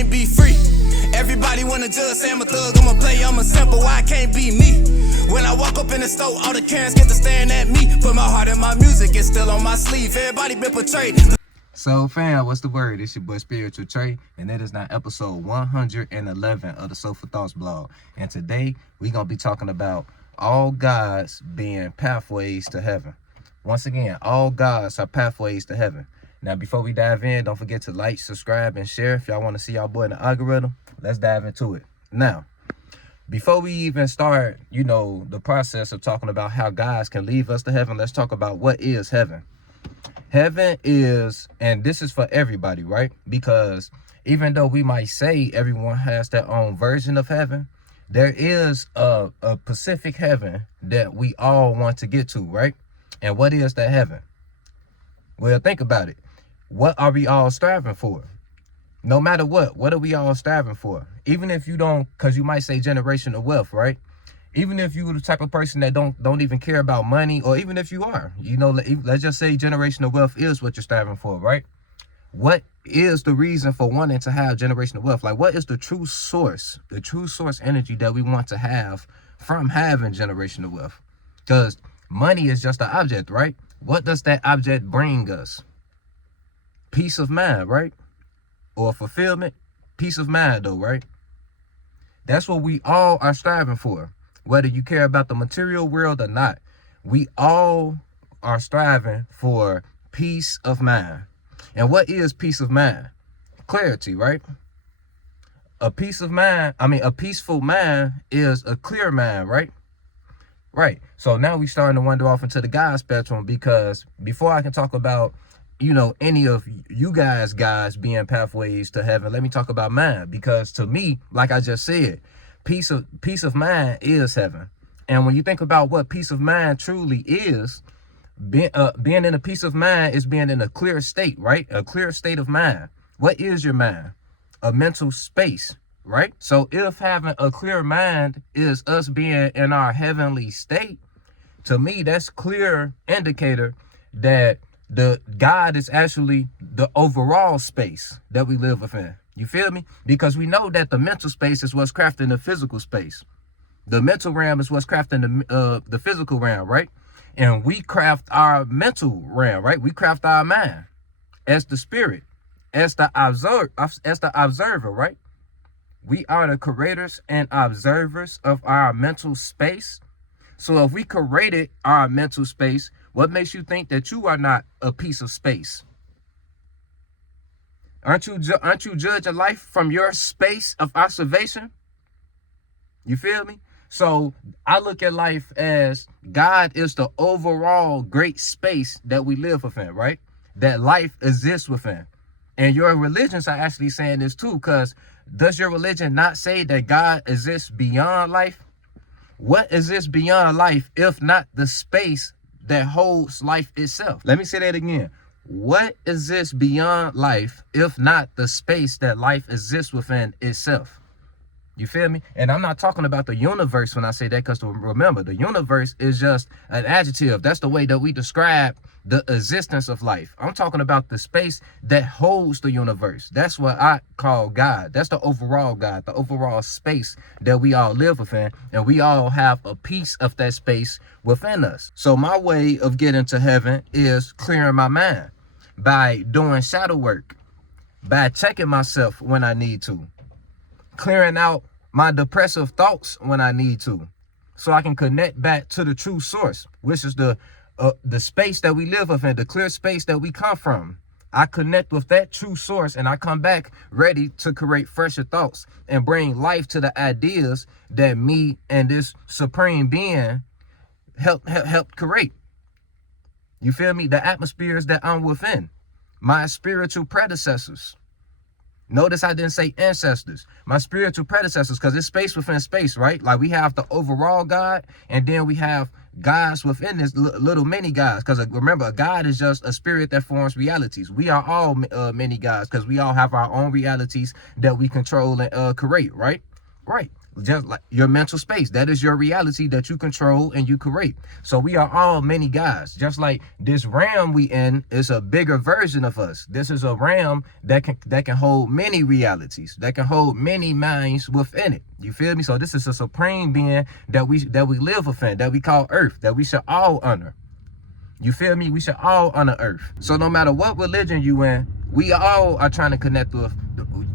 can't be free. Everybody wanna judge, say I'm a thug, I'm a player, I'm a simple, why I can't be me? When I walk up in the store, all the Karens get to staring at me. Put my heart in my music, it's still on my sleeve. Everybody been portrayed. So fam, what's the word? It's your boy Spiritual Trey, and it is now episode 111 of the Soulful Thoughts blog. And today we're gonna be talking about all gods being pathways to heaven. Once again, all gods are pathways to heaven. Now, before we dive in, don't forget to like, subscribe, and share. If y'all want to see y'all boy in the algorithm, let's dive into it. Now, before we even start, the process of talking about how gods can lead us to heaven, let's talk about what is heaven. Heaven is, and this is for everybody, right? Because even though we might say everyone has their own version of heaven, there is a specific heaven that we all want to get to, right? And what is that heaven? Well, think about it. What are we all striving for? No matter what are we all striving for? Even if you don't, because you might say generational wealth, right? Even if you're the type of person that don't even care about money, or even if you are, let's just say generational wealth is what you're striving for, right? What is the reason for wanting to have generational wealth? Like, what is the true source energy that we want to have from having generational wealth? Because money is just an object, right? What does that object bring us? Peace of mind, right? Or fulfillment? Peace of mind, though, right? That's what we all are striving for. Whether you care about the material world or not, we all are striving for peace of mind. And what is peace of mind? Clarity, right? A peaceful mind is a clear mind, right? Right. So now we're starting to wander off into the God spectrum, because before I can talk about, any of you guys being pathways to heaven, let me talk about mine. Because to me, like I just said, peace of mind is heaven. And when you think about what peace of mind truly is, being in a peace of mind is being in a clear state, right? A clear state of mind. What is your mind? A mental space, right? So if having a clear mind is us being in our heavenly state, to me, that's clear indicator that the God is actually the overall space that we live within. You feel me? Because we know that the mental space is what's crafting the physical space. The mental realm is what's crafting the physical realm, right? And we craft our mental realm, right? We craft our mind as the spirit, as the observer, right? We are the creators and observers of our mental space. So if we created our mental space, what makes you think that you are not a piece of space? Aren't you judging life from your space of observation? You feel me? So I look at life as God is the overall great space that we live within, right? That life exists within. And your religions are actually saying this too, because does your religion not say that God exists beyond life? What exists beyond life if not the space that holds life itself? Let me say that again. What exists beyond life if not the space that life exists within itself? You feel me? And I'm not talking about the universe when I say that, because remember, the universe is just an adjective. That's the way that we describe the existence of life. I'm talking about the space that holds the universe. That's what I call God. That's the overall God, the overall space that we all live within. And we all have a piece of that space within us. So my way of getting to heaven is clearing my mind by doing shadow work, by checking myself when I need to, clearing out my depressive thoughts when I need to, so I can connect back to the true source, which is the space that we live within, the clear space that we come from. I connect with that true source, and I come back ready to create fresher thoughts and bring life to the ideas that me and this supreme being helped create. You feel me? The atmospheres that I'm within, my spiritual predecessors. Notice I didn't say ancestors, my spiritual predecessors, because it's space within space, right? Like we have the overall God, and then we have gods within this little mini gods. Because remember, a God is just a spirit that forms realities. We are all mini gods, because we all have our own realities that we control and create, right? Right. just like your mental space. That is your reality that you control and you create. So we are all many gods. Just like this realm we in is a bigger version of us. This is a realm that can hold many realities, that can hold many minds within it. You feel me? So this is a supreme being that we live within, that we call Earth, that we should all honor. You feel me? We should all honor Earth. So no matter what religion you in, we all are trying to connect with,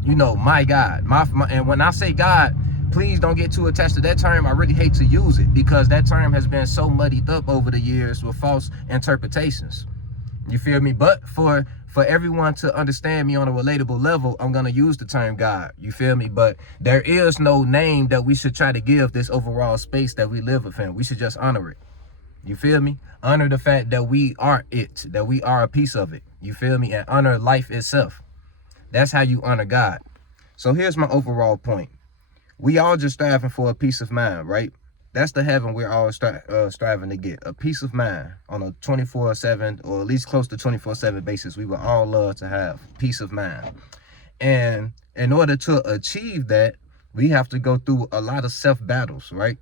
you know, my God. My and when I say God, please don't get too attached to that term. I really hate to use it because that term has been so muddied up over the years with false interpretations. You feel me? But for everyone to understand me on a relatable level, I'm gonna use the term God. You feel me? But there is no name that we should try to give this overall space that we live within. We should just honor it. You feel me? Honor the fact that we are it, that we are a piece of it. You feel me? And honor life itself. That's how you honor God. So here's my overall point. We all just striving for a peace of mind, right? That's the heaven we're all striving to get. A peace of mind on a 24/7 or at least close to 24/7 basis. We would all love to have peace of mind. And in order to achieve that, we have to go through a lot of self-battles, right?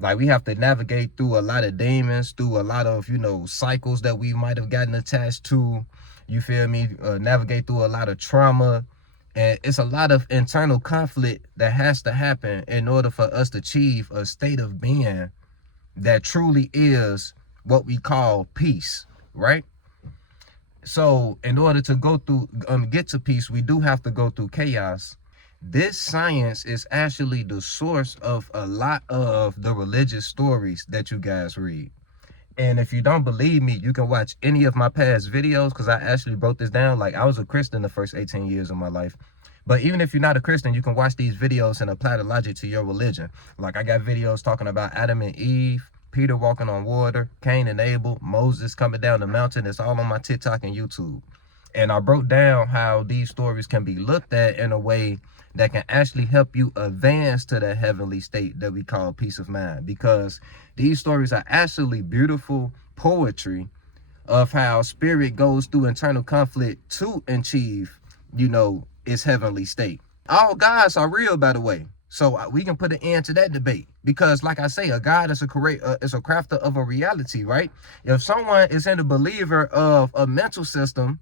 Like we have to navigate through a lot of demons, through a lot of, you know, cycles that we might have gotten attached to. You feel me? Navigate through a lot of trauma. And it's a lot of internal conflict that has to happen in order for us to achieve a state of being that truly is what we call peace, right? So in order to go through, get to peace, we do have to go through chaos. This science is actually the source of a lot of the religious stories that you guys read. And if you don't believe me, you can watch any of my past videos because I actually broke this down. Like I was a Christian the first 18 years of my life. But even if you're not a Christian, you can watch these videos and apply the logic to your religion. Like I got videos talking about Adam and Eve, Peter walking on water, Cain and Abel, Moses coming down the mountain. It's all on my TikTok and YouTube. And I broke down how these stories can be looked at in a way that can actually help you advance to that heavenly state that we call peace of mind. Because these stories are actually beautiful poetry of how spirit goes through internal conflict to achieve, you know, its heavenly state. All gods are real, by the way. So we can put an end to that debate. Because like I say, a God is a crafter of a reality, right? If someone is in a believer of a mental system,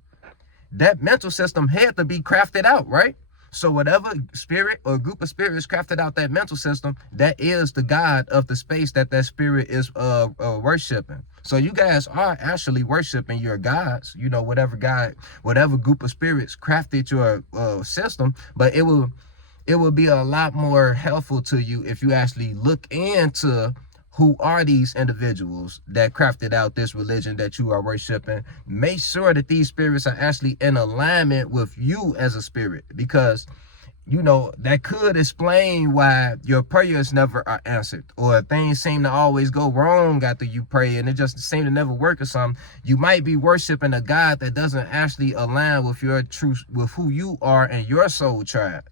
that mental system had to be crafted out, right? So whatever spirit or group of spirits crafted out that mental system, that is the God of the space that spirit is worshiping. So you guys are actually worshiping your gods, you know, whatever God, whatever group of spirits crafted your system. But it will be a lot more helpful to you if you actually look into who are these individuals that crafted out this religion that you are worshiping. Make sure that these spirits are actually in alignment with you as a spirit, because, you know, that could explain why your prayers never are answered, or things seem to always go wrong after you pray and it just seems to never work or something. You might be worshiping a God that doesn't actually align with your truth, with who you are and your soul tribe.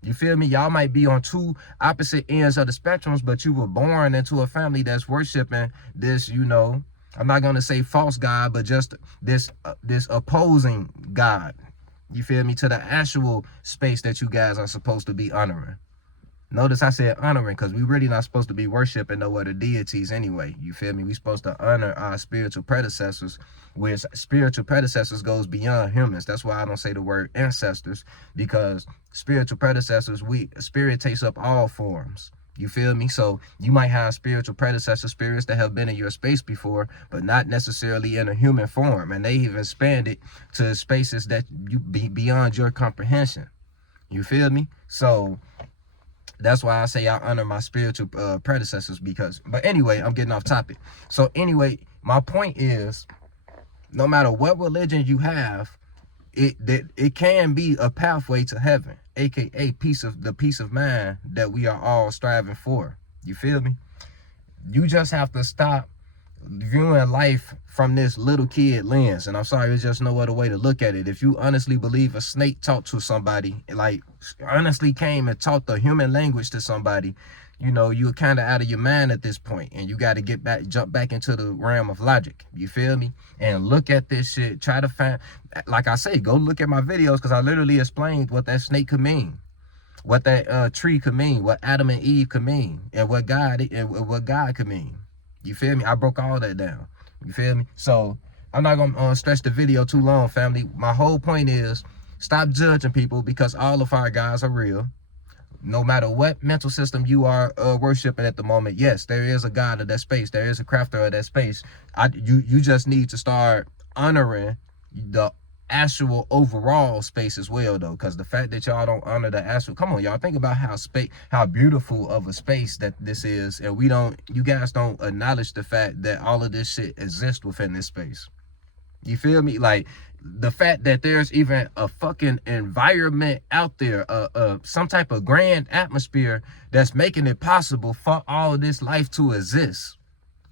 You feel me? Y'all might be on two opposite ends of the spectrums, but you were born into a family that's worshiping this, you know, I'm not going to say false God, but just this opposing God. You feel me? To the actual space that you guys are supposed to be honoring. Notice I said honoring because we really not supposed to be worshiping no other deities anyway. You feel me? We supposed to honor our spiritual predecessors, which spiritual predecessors goes beyond humans. That's why I don't say the word ancestors, because spiritual predecessors, spirit takes up all forms. You feel me? So you might have spiritual predecessor spirits that have been in your space before, but not necessarily in a human form. And they have expanded to spaces that you be beyond your comprehension. You feel me? So that's why I say I honor my spiritual predecessors, but anyway, I'm getting off topic. So anyway, my point is, no matter what religion you have, it can be a pathway to heaven, aka the peace of mind that we are all striving for. You feel me? You just have to stop viewing life from this little kid lens. And I'm sorry, there's just no other way to look at it. If you honestly believe a snake talked to somebody, like honestly came and taught the human language to somebody, you know, you're kind of out of your mind at this point, and you got to jump back into the realm of logic. You feel me? And look at this shit. Try to find, like I say, go look at my videos, because I literally explained what that snake could mean. what that tree could mean, what Adam and Eve could mean, and what God could mean. You feel me? I broke all that down. You feel me? So I'm not gonna stretch the video too long, family. My whole point is stop judging people, because all of our guys are real. No matter what mental system you are worshiping at the moment, yes, there is a God of that space. There is a crafter of that space. You just need to start honoring the actual overall space as well, though, because the fact that y'all don't honor the actual, come on, y'all, think about how beautiful of a space that this is, and you guys don't acknowledge the fact that all of this shit exists within this space. You feel me? Like, the fact that there's even a fucking environment out there, some type of grand atmosphere that's making it possible for all of this life to exist.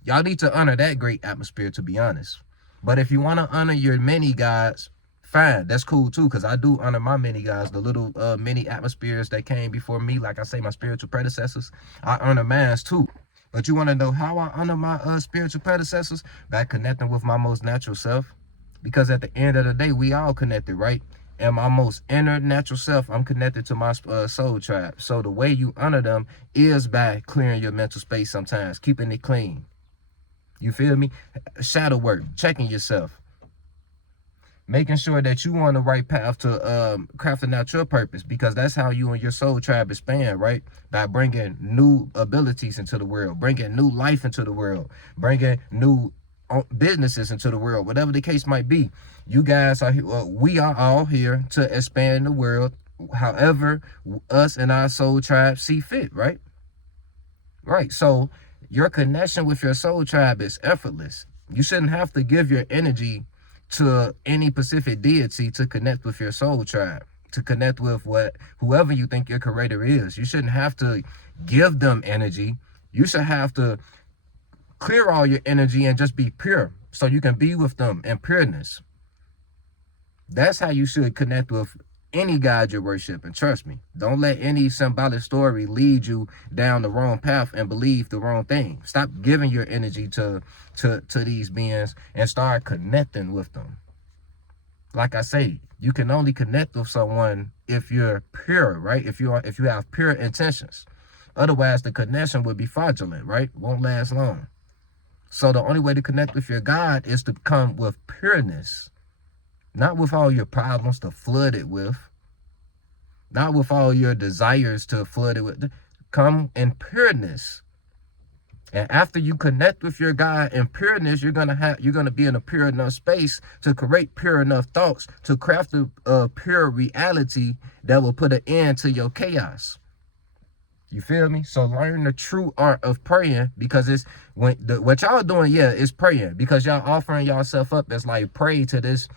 Y'all need to honor that great atmosphere, to be honest. But if you want to honor your mini gods, fine, that's cool too, because I do honor my mini gods, the little mini atmospheres that came before me, like I say, my spiritual predecessors. I honor mine too. But you want to know how I honor my spiritual predecessors? By connecting with my most natural self. Because at the end of the day, we all connected, right? And my most inner natural self, I'm connected to my soul tribe. So the way you honor them is by clearing your mental space sometimes, keeping it clean. You feel me? Shadow work, checking yourself. Making sure that you on the right path to crafting out your purpose, because that's how you and your soul tribe expand, right? By bringing new abilities into the world, bringing new life into the world, bringing new businesses into the world, whatever the case might be. You guys are here, we are all here to expand the world however us and our soul tribe see fit, right? Right. So your connection with your soul tribe is effortless. You shouldn't have to give your energy to any specific deity to connect with your soul tribe, to connect with whoever you think your creator is. You shouldn't have to give them energy. You should have to clear all your energy and just be pure, so you can be with them in pureness. That's how you should connect with any God you worship. And trust me, don't let any symbolic story lead you down the wrong path and believe the wrong thing. Stop giving your energy to these beings and start connecting with them. Like I say, you can only connect with someone if you're pure, right? If you have pure intentions. Otherwise, the connection would be fraudulent, right? Won't last long. So the only way to connect with your God is to come with pureness. Not with all your problems to flood it with. Not with all your desires to flood it with. Come in pureness. And after you connect with your God in pureness, you're gonna be in a pure enough space to create pure enough thoughts, to craft a pure reality that will put an end to your chaos. You feel me? So learn the true art of praying, because it's what y'all doing, yeah, is praying, because y'all offering yourself up as like pray to this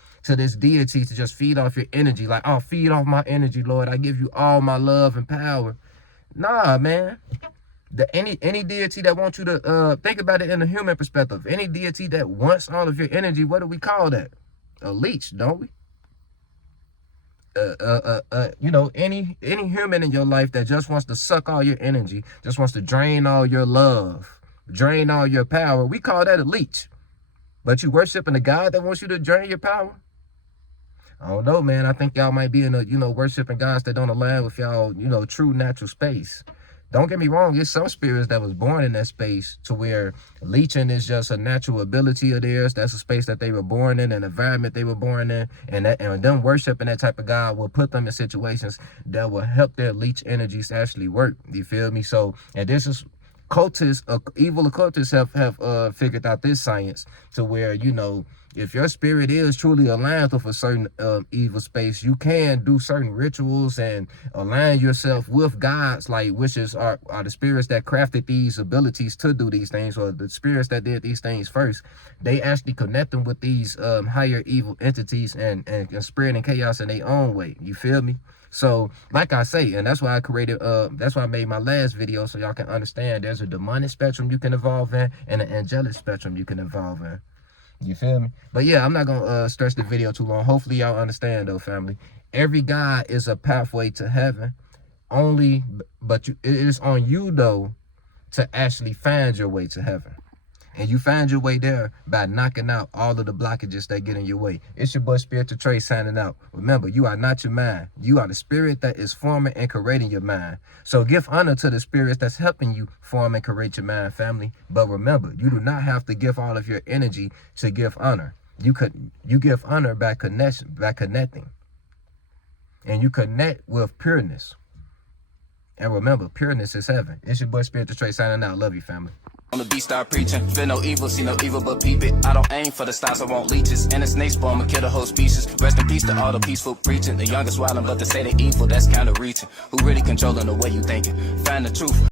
deity to just feed off your energy. Like, oh, feed off my energy, Lord. I give you all my love and power. Nah, man. Any deity that wants you to think about it in a human perspective, any deity that wants all of your energy, what do we call that? A leech, don't we? You know, any human in your life that just wants to suck all your energy, just wants to drain all your love, drain all your power, we call that a leech. But you worshiping a God that wants you to drain your power? I don't know, man. I think y'all might be in a, worshiping gods that don't align with y'all, true natural space. Don't get me wrong, there's some spirits that was born in that space to where leeching is just a natural ability of theirs. That's a space that they were born in, an environment they were born in, and them worshiping that type of God will put them in situations that will help their leech energies actually work. You feel me? So, and this is cultists, evil occultists have figured out this science to where, if your spirit is truly aligned with a certain evil space, you can do certain rituals and align yourself with gods, like wishes are the spirits that crafted these abilities to do these things, or the spirits that did these things first. They actually connect them with these higher evil entities and spreading chaos in their own way. You feel me? So, like I say, and that's why I created, that's why I made my last video, so y'all can understand there's a demonic spectrum you can evolve in and an angelic spectrum you can evolve in. You feel me? But yeah, I'm not gonna stretch the video too long. Hopefully y'all understand though, family. Every God is a pathway to heaven. But it is on you though to actually find your way to heaven. And you find your way there by knocking out all of the blockages that get in your way. It's your boy Spiritual Trey signing out. Remember, you are not your mind. You are the spirit that is forming and creating your mind. So give honor to the spirits that's helping you form and create your mind, family. But remember, you do not have to give all of your energy to give honor. You give honor by connecting. And you connect with pureness. And remember, pureness is heaven. It's your boy Spiritual Trey signing out. Love you, family. On the beat, start preaching. Feel no evil, see no evil, but peep it. I don't aim for the stars, I want leeches. And the snake spawn, kill the whole species. Rest in peace to all the peaceful preaching. The youngest wildin', but they say they evil, that's kinda reaching. Who really controlling the way you thinking? Find the truth.